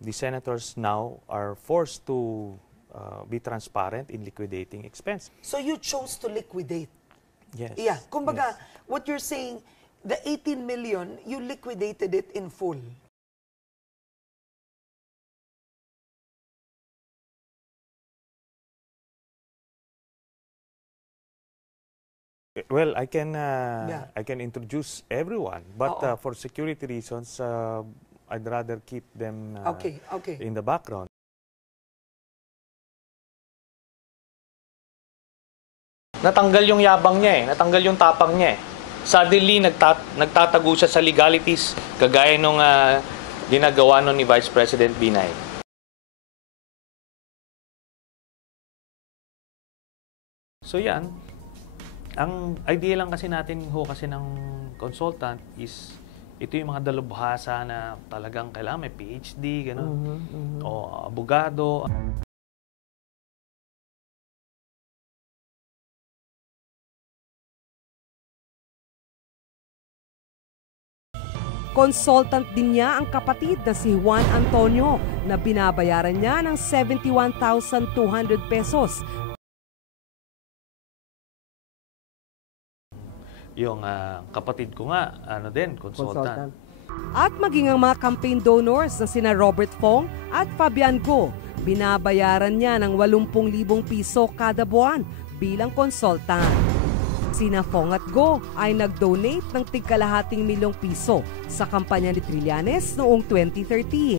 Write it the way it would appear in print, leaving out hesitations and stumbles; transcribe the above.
the senators now are forced to be transparent in liquidating expense. So you chose to liquidate? Yes. Yeah. Kumbaga, yes. what you're saying, the 18 million, you liquidated it in full. Well, I can introduce everyone, but for security reasons, I'd rather keep them in the background. Natanggal yung yabang niya natanggal yung tapang niya Suddenly, nagtatago siya sa legalities, kagaya nung ginagawa nun ni Vice President Binay. So yan, ang idea lang kasi natin kasi ng consultant is ito yung mga dalubhasa na talagang kailangan may PhD, gano'n, o abogado. Consultant din niya ang kapatid na si Juan Antonio na binabayaran niya ng 71,200 pesos. Yung kapatid ko nga, consultant. At maging ang mga campaign donors na sina Robert Fong at Fabian Go, binabayaran niya ng 80,000 piso kada buwan bilang consultant. Sina Fong at Go ay nag-donate ng tig-1,250,000 piso sa kampanya ni Trillanes noong 2013.